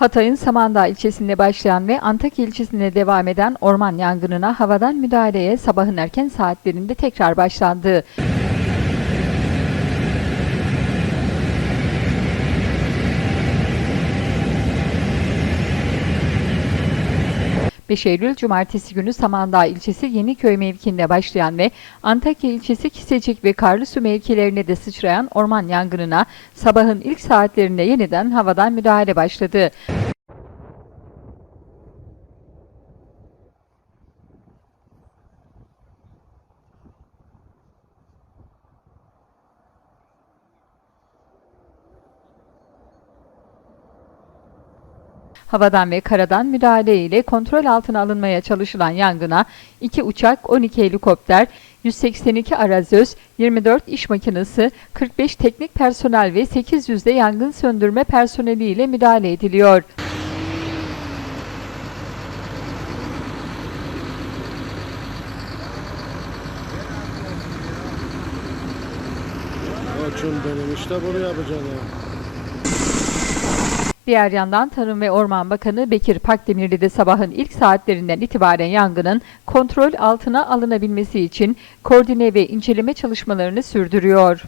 Hatay'ın Samandağ ilçesinde başlayan ve Antakya ilçesinde devam eden orman yangınına havadan müdahaleye sabahın erken saatlerinde tekrar başlandı. 5 Eylül Cumartesi günü Samandağ ilçesi Yeniköy mevkiinde başlayan ve Antakya ilçesi Kisecik ve Karlısu mevkilerine de sıçrayan orman yangınına sabahın ilk saatlerinde yeniden havadan müdahale başladı. Havadan ve karadan müdahale ile kontrol altına alınmaya çalışılan yangına 2 uçak, 12 helikopter, 182 arazöz, 24 iş makinesi, 45 teknik personel ve 800 de yangın söndürme personeli ile müdahale ediliyor. Koçum benim işte bunu yapacaksın ya. Diğer yandan Tarım ve Orman Bakanı Bekir Pakdemirli de sabahın ilk saatlerinden itibaren yangının kontrol altına alınabilmesi için koordine ve inceleme çalışmalarını sürdürüyor.